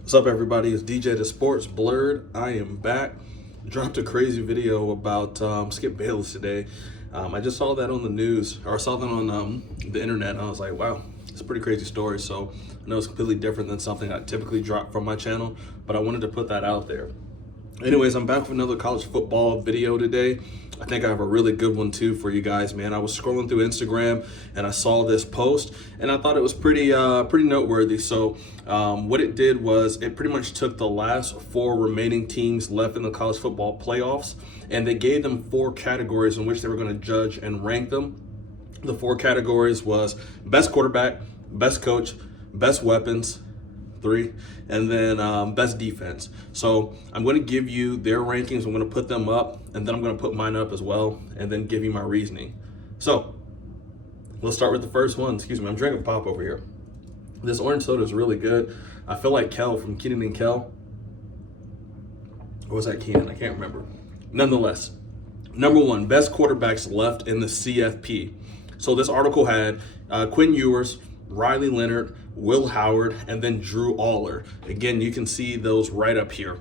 What's up, everybody? It's DJ the Sports Blurred. I am back. Dropped a crazy video about Skip Bayless today. I just saw that on the news, or I saw that on the internet, and I was like, wow, it's a pretty crazy story. So I know it's completely different than something I typically drop from my channel, but I wanted to put that out there. Anyways, I'm back with another college football video today. I think I have a really good one too for you guys, man. I was scrolling through Instagram and I saw this post and I thought it was pretty noteworthy. So what it did was it pretty much took the last four remaining teams left in the college football playoffs and they gave them four categories in which they were going to judge and rank them. The four categories was best quarterback, best coach, best weapons, 3, and then best defense. So I'm going to give you their rankings. I'm going to put them up, and then I'm going to put mine up as well, and then give you my reasoning. So let's start with the first one. Excuse me, I'm drinking pop over here. This orange soda is really good. I feel like Kel from Kenan and Kel. Or was that Kenan? I can't remember. Nonetheless, number one, best quarterbacks left in the CFP. So this article had Quinn Ewers, Riley Leonard, Will Howard, and then Drew Aller. Again, you can see those right up here.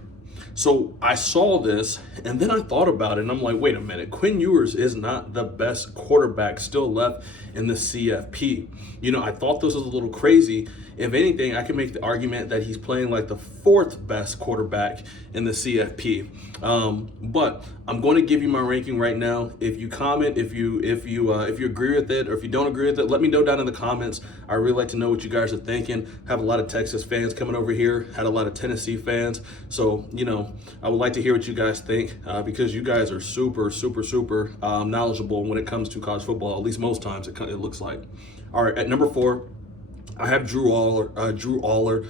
So I saw this and then I thought about it and I'm like, wait a minute, Quinn Ewers is not the best quarterback still left in the CFP. You know, I thought this was a little crazy. If anything, I can make the argument that he's playing like the fourth best quarterback in the CFP. But I'm going to give you my ranking right now. If you comment, if you agree with it, or if you don't agree with it, let me know down in the comments. I really like to know what you guys are thinking. I have a lot of Texas fans coming over here, had a lot of Tennessee fans. So, you know, I would like to hear what you guys think because you guys are super knowledgeable when it comes to college football, at least most times it looks like. All right, at number 4, I have Drew Aller,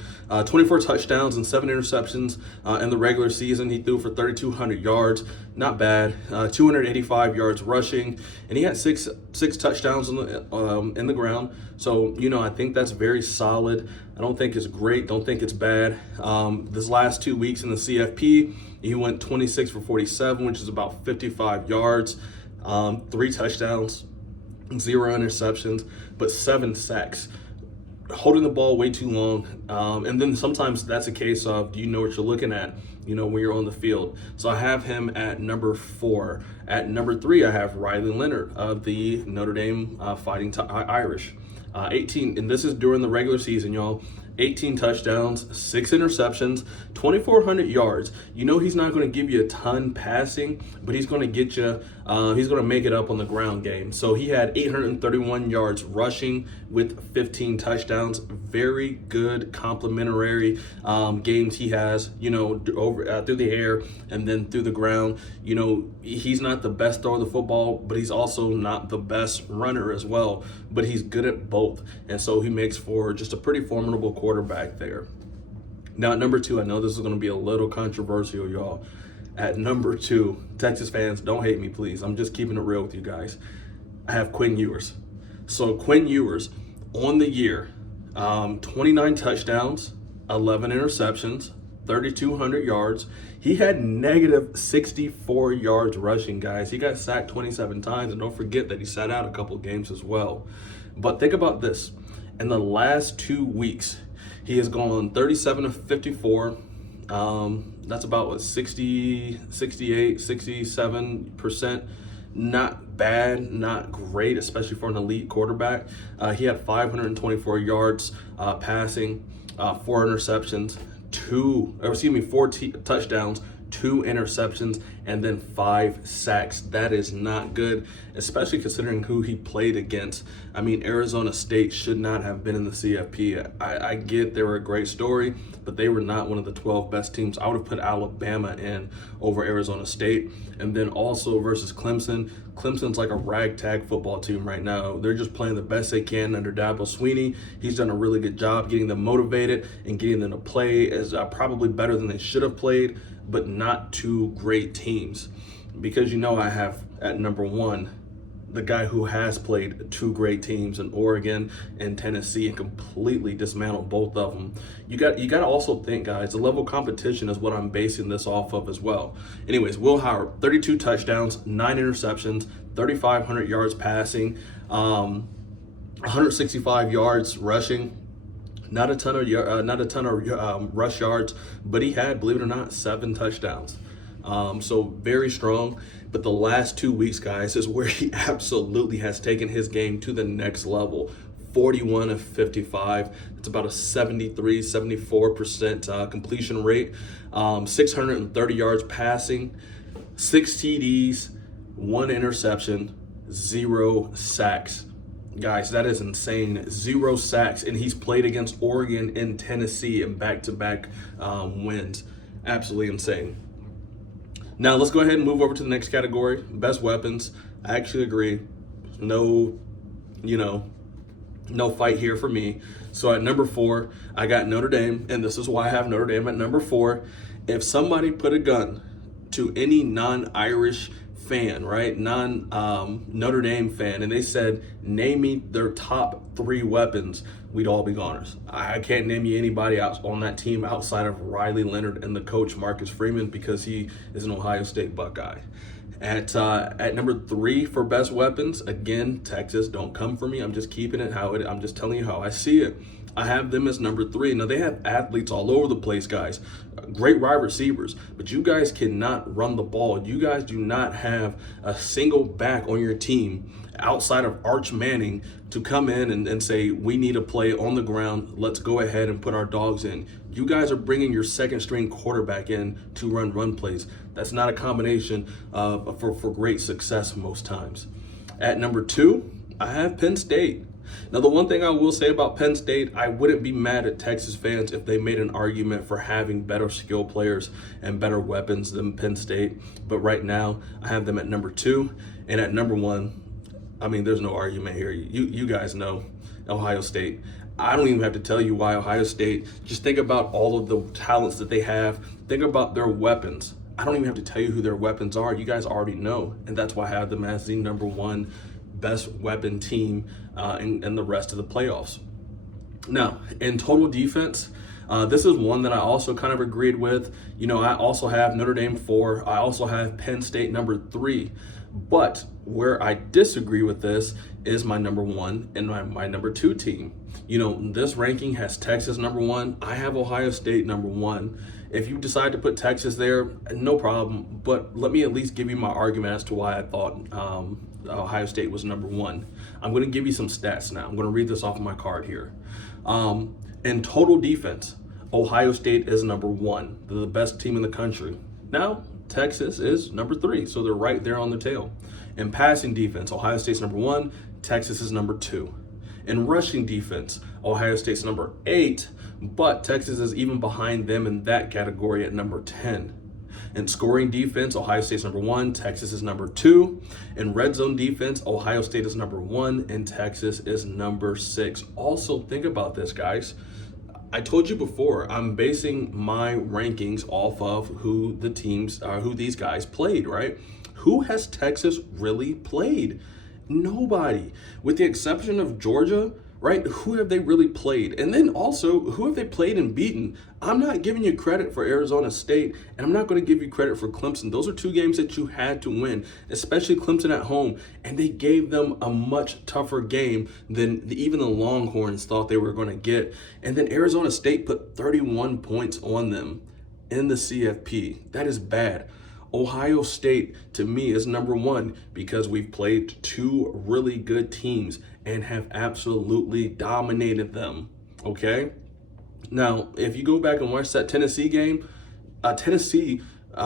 24 touchdowns and 7 interceptions in the regular season. He threw for 3,200 yards, not bad. 285 yards rushing, and he had six touchdowns in the ground. So, you know, I think that's very solid. I don't think it's great. Don't think it's bad. This last 2 weeks in the CFP, he went 26 for 47, which is about 55 yards, 3 touchdowns, 0 interceptions, but 7 sacks. Holding the ball way too long, and then sometimes that's a case of, do you know what you're looking at, you know, when you're on the field. So I have him at number 4. At number 3, I have Riley Leonard of the Notre Dame Fighting Irish. 18, and this is during the regular season, y'all. 18 touchdowns, 6 interceptions, 2,400 yards. You know he's not going to give you a ton passing, but he's going to get you, he's going to make it up on the ground game. So he had 831 yards rushing with 15 touchdowns. Very good complementary games he has, you know, over through the air and then through the ground. You know, he's not the best thrower of the football, but he's also not the best runner as well, but he's good at both. And so he makes for just a pretty formidable quarterback there. Now at number 2, I know this is going to be a little controversial, y'all. At number 2, Texas fans, don't hate me, please. I'm just keeping it real with you guys. I have Quinn Ewers. So Quinn Ewers on the year, 29 touchdowns, 11 interceptions, 3,200 yards. He had negative 64 yards rushing, guys. He got sacked 27 times, and don't forget that he sat out a couple of games as well. But think about this. In the last 2 weeks, he has gone 37 of 54. That's about what, 60, 68, 67%. Not bad, not great, especially for an elite quarterback. He had 524 yards passing, 4 interceptions, 4 touchdowns, 2 interceptions, and then 5 sacks. That is not good, especially considering who he played against. I mean, Arizona State should not have been in the CFP. I get they were a great story, but they were not one of the 12 best teams. I would have put Alabama in over Arizona State. And then also versus Clemson. Clemson's like a ragtag football team right now. They're just playing the best they can under Dabo Swinney. He's done a really good job getting them motivated and getting them to play as probably better than they should have played, but not 2 great teams. Because, you know, I have at number 1 the guy who has played 2 great teams in Oregon and Tennessee and completely dismantled both of them. You got to also think, guys, the level of competition is what I'm basing this off of as well. Anyways, Will Howard, 32 touchdowns, 9 interceptions, 3,500 yards passing, 165 yards rushing, Not a ton of rush yards, but he had, believe it or not, 7 touchdowns. So very strong. But the last 2 weeks, guys, is where he absolutely has taken his game to the next level. 41 of 55. It's about a 74% completion rate. 630 yards passing, 6 TDs, 1 interception, 0 sacks. Guys, that is insane. 0 sacks, and he's played against Oregon and Tennessee in back-to-back wins. Absolutely insane. Now, let's go ahead and move over to the next category, best weapons. I actually agree. No fight here for me. So at number 4, I got Notre Dame, and this is why I have Notre Dame at number 4. If somebody put a gun to any non-Irish fan, right, Notre Dame fan, and they said, name me their top 3 weapons, we'd all be goners. I can't name you anybody else on that team outside of Riley Leonard and the coach Marcus Freeman, because he is an Ohio State Buckeye. At number 3 for best weapons, again, Texas, don't come for me. I'm just keeping it I'm just telling you how I see it. I have them as number 3. Now, they have athletes all over the place, guys. Great wide receivers, but you guys cannot run the ball. You guys do not have a single back on your team outside of Arch Manning to come in and say, we need a play on the ground. Let's go ahead and put our dogs in. You guys are bringing your second string quarterback in to run plays. That's not a combination for great success most times. At number 2, I have Penn State. Now, the one thing I will say about Penn State, I wouldn't be mad at Texas fans if they made an argument for having better skill players and better weapons than Penn State. But right now, I have them at number 2. And at number 1, I mean, there's no argument here. You guys know Ohio State. I don't even have to tell you why Ohio State. Just think about all of the talents that they have. Think about their weapons. I don't even have to tell you who their weapons are. You guys already know. And that's why I have them as the number 1 best weapon team in the rest of the playoffs. Now, in total defense, this is one that I also kind of agreed with. I also have Notre Dame 4. I also have Penn State number 3. But where I disagree with this is my number 1 and my number 2 team. This ranking has Texas number 1. I have Ohio State number 1. If you decide to put Texas there, no problem. But let me at least give you my argument as to why I thought Ohio State was number 1. I'm going to give you some stats now. I'm going to read this off of my card here. In total defense, Ohio State is number 1. They're the best team in the country. Now, Texas is number 3, so they're right there on the tail. In passing defense, Ohio State's number 1, Texas is number 2. In rushing defense, Ohio State's number 8, but Texas is even behind them in that category at number 10. In scoring defense, Ohio State's number 1, Texas is number 2. In red zone defense, Ohio State is number 1, and Texas is number 6. Also, think about this, guys. I told you before, I'm basing my rankings off of who these guys played, right? Who has Texas really played? Nobody. With the exception of Georgia, right? Who have they really played? And then also, who have they played and beaten? I'm not giving you credit for Arizona State, and I'm not going to give you credit for Clemson. Those are 2 games that you had to win, especially Clemson at home, and they gave them a much tougher game than even the Longhorns thought they were going to get. And then Arizona State put 31 points on them in the CFP. That is bad. Ohio State, to me, is number 1 because we've played 2 really good teams and have absolutely dominated them, okay? Now, if you go back and watch that Tennessee game, Tennessee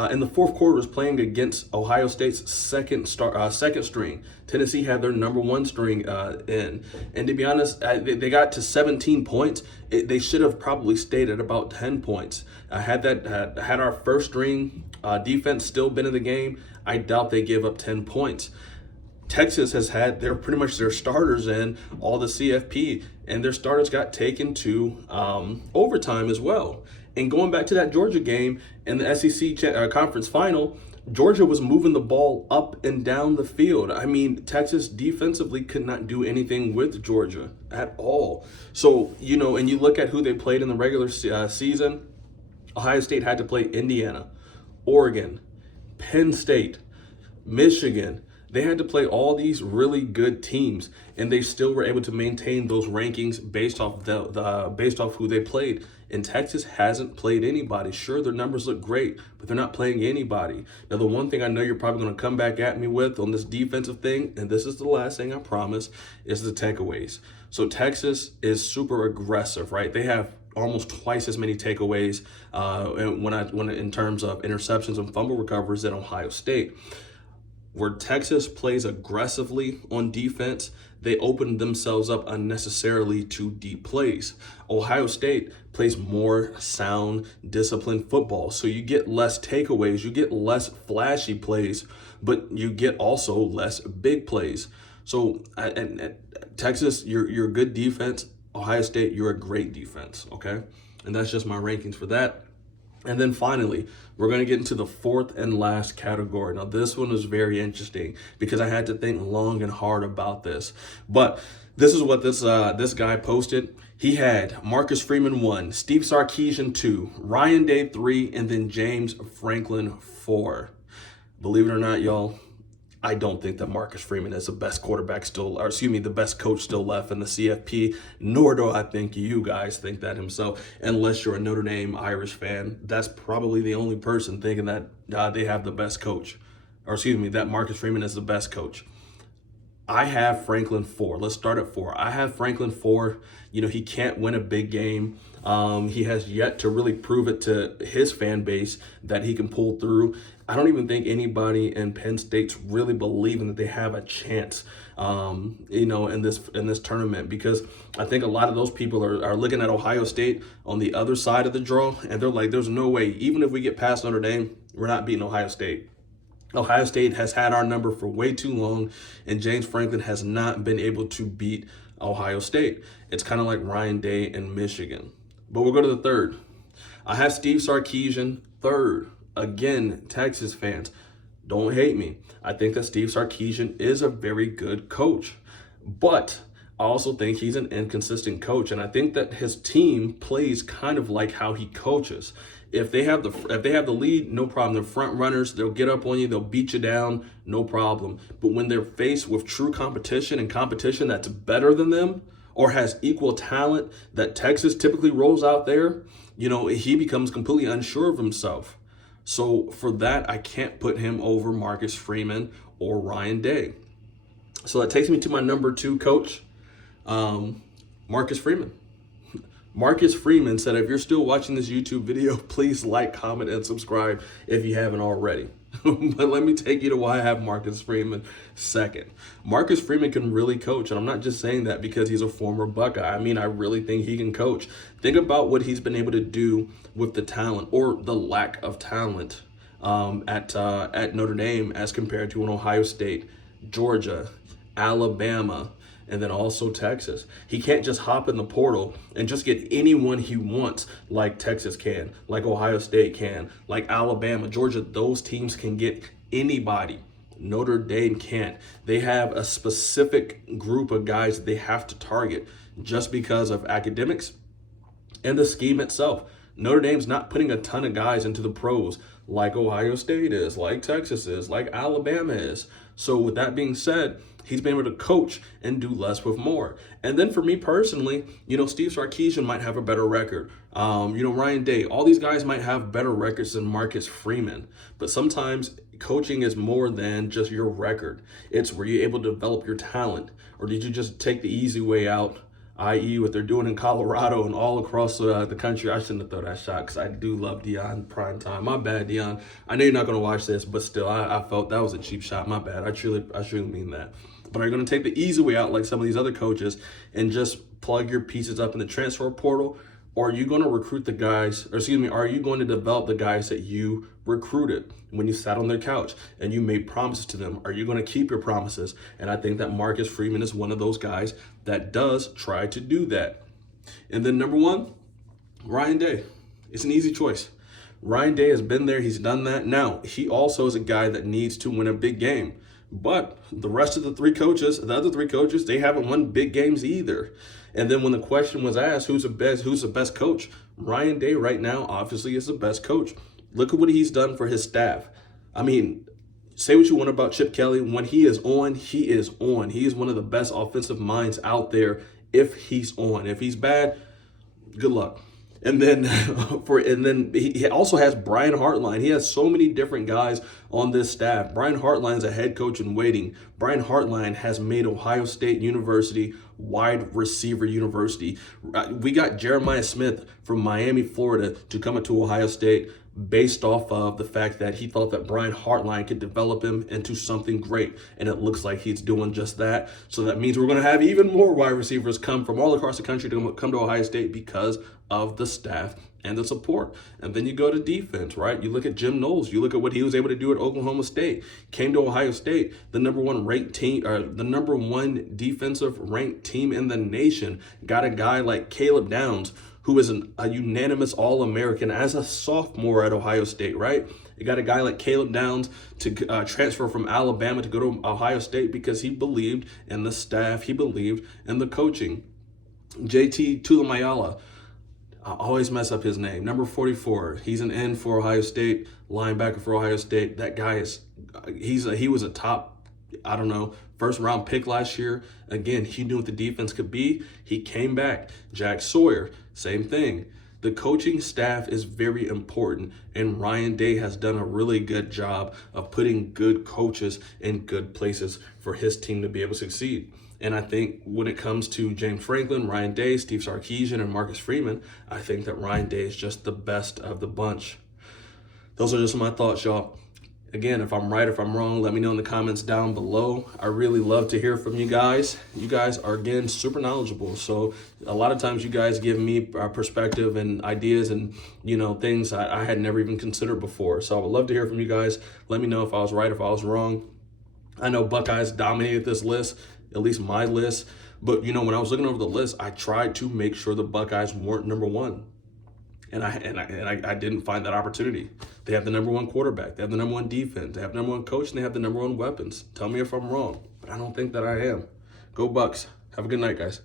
in the fourth quarter was playing against Ohio State's second string. Tennessee had their number 1 string in. And to be honest, they got to 17 points. They should have probably stayed at about 10 points. Had our first string defense still been in the game, I doubt they give up 10 points. Texas has had pretty much their starters in all the CFP, and their starters got taken to overtime as well. And going back to that Georgia game in the SEC conference final, Georgia was moving the ball up and down the field. I mean, Texas defensively could not do anything with Georgia at all. So, and you look at who they played in the regular season, Ohio State had to play Indiana, Oregon, Penn State, Michigan, They had to play all these really good teams, and they still were able to maintain those rankings based off based off who they played. And Texas hasn't played anybody. Sure, their numbers look great, but they're not playing anybody. Now, the one thing I know you're probably going to come back at me with on this defensive thing, and this is the last thing I promise, is the takeaways. So Texas is super aggressive, right? They have almost twice as many takeaways when in terms of interceptions and fumble recoveries than Ohio State. Where Texas plays aggressively on defense, they open themselves up unnecessarily to deep plays. Ohio State plays more sound, disciplined football. So you get less takeaways, you get less flashy plays, but you get also less big plays. So Texas, you're a good defense. Ohio State, you're a great defense, okay? And that's just my rankings for that. And then finally, we're going to get into the fourth and last category. Now, this one was very interesting because I had to think long and hard about this. But this is what this guy posted. He had Marcus Freeman 1, Steve Sarkisian 2, Ryan Day 3, and then James Franklin 4. Believe it or not, y'all, I don't think that Marcus Freeman is the best quarterback still, or excuse me, the best coach still left in the CFP, nor do I think you guys think that himself, unless you're a Notre Dame Irish fan. That's probably the only person thinking that they have the best coach, or excuse me, that Marcus Freeman is the best coach. I have Franklin 4. Let's start at 4. I have Franklin 4. He can't win a big game. He has yet to really prove it to his fan base that he can pull through. I don't even think anybody in Penn State's really believing that they have a chance, in this tournament, because I think a lot of those people are looking at Ohio State on the other side of the draw, and they're like, there's no way, even if we get past Notre Dame, we're not beating Ohio State. Ohio State has had our number for way too long, and James Franklin has not been able to beat Ohio State. It's kind of like Ryan Day in Michigan. But we'll go to the third. I have Steve Sarkisian third. Again, Texas fans, don't hate me. I think that Steve Sarkisian is a very good coach, but I also think he's an inconsistent coach, and I think that his team plays kind of like how he coaches. If they have the lead, no problem. They're front runners. They'll get up on you. They'll beat you down, no problem. But when they're faced with true competition and competition that's better than them or has equal talent that Texas typically rolls out there, he becomes completely unsure of himself. So for that, I can't put him over Marcus Freeman or Ryan Day. So that takes me to my number 2 coach, Marcus Freeman. Marcus Freeman said, if you're still watching this YouTube video, please like, comment, and subscribe if you haven't already. But let me take you to why I have Marcus Freeman second. Marcus Freeman can really coach, and I'm not just saying that because he's a former Buckeye. I mean, I really think he can coach. Think about what he's been able to do with the talent or the lack of talent at Notre Dame as compared to an Ohio State, Georgia, Alabama, and then also Texas. He can't just hop in the portal and just get anyone he wants like Texas can, like Ohio State can, like Alabama, Georgia. Those teams can get anybody. Notre Dame can't. They have a specific group of guys they have to target just because of academics and the scheme itself. Notre Dame's not putting a ton of guys into the pros like Ohio State is, like Texas is, like Alabama is. So with that being said, he's been able to coach and do less with more. And then for me personally, Steve Sarkisian might have a better record. Ryan Day, all these guys might have better records than Marcus Freeman. But sometimes coaching is more than just your record. It's were you able to develop your talent, or did you just take the easy way out, i.e. what they're doing in Colorado and all across the country? I shouldn't have thrown that shot because I do love Deion prime time. My bad, Deion. I know you're not going to watch this, but still, I felt that was a cheap shot. My bad. I truly mean that. But are you going to take the easy way out like some of these other coaches and just plug your pieces up in the transfer portal? Or are you going to recruit the guys, are you going to develop the guys that you recruited when you sat on their couch and you made promises to them? Are you going to keep your promises? And I think that Marcus Freeman is one of those guys that does try to do that. And then number 1, Ryan Day. It's an easy choice. Ryan Day has been there. He's done that. Now, he also is a guy that needs to win a big game. But the rest of the other three coaches, they haven't won big games either. And then when the question was asked, who's the best coach? Ryan Day right now obviously is the best coach. Look at what he's done for his staff. I mean, Say what you want about Chip Kelly. When he is on, he is on. He is one of the best offensive minds out there if he's on. If he's bad, good luck. And then he also has Brian Hartline. He has so many different guys on this staff. Brian Hartline's a head coach in waiting. Brian Hartline has made Ohio State University wide receiver university. We got Jeremiah Smith from Miami, Florida to come into Ohio State based off of the fact that he thought that Brian Hartline could develop him into something great. And it looks like he's doing just that. So that means we're going to have even more wide receivers come from all across the country to come to Ohio State because of the staff and the support. And then you go to defense, right? You look at Jim Knowles. You look at what he was able to do at Oklahoma State. Came to Ohio State, the number one ranked team, or the number one defensive ranked team in the nation. Got a guy like Caleb Downs, who is a unanimous All-American as a sophomore at Ohio State, right? You got a guy like Caleb Downs to transfer from Alabama to go to Ohio State because he believed in the staff, he believed in the coaching. JT Tuilamayala, I always mess up his name, number 44. He's an end for Ohio State, linebacker for Ohio State. That guy is, he was a top, I don't know, first round pick last year. Again, he knew what the defense could be. He came back. Jack Sawyer, same thing. The coaching staff is very important, and Ryan Day has done a really good job of putting good coaches in good places for his team to be able to succeed. And I think when it comes to James Franklin, Ryan Day, Steve Sarkisian, and Marcus Freeman, I think that Ryan Day is just the best of the bunch. Those are just my thoughts, y'all. Again, if I'm right, if I'm wrong, let me know in the comments down below. I really love to hear from you guys. You guys are, again, super knowledgeable. So a lot of times you guys give me perspective and ideas and, things I had never even considered before. So I would love to hear from you guys. Let me know if I was right, if I was wrong. I know Buckeyes dominated this list, at least my list. But, when I was looking over the list, I tried to make sure the Buckeyes weren't number one. And I didn't find that opportunity. They have the number one quarterback. They have the number one defense. They have the number one coach, and they have the number one weapons. Tell me if I'm wrong, but I don't think that I am. Go Bucks. Have a good night, guys.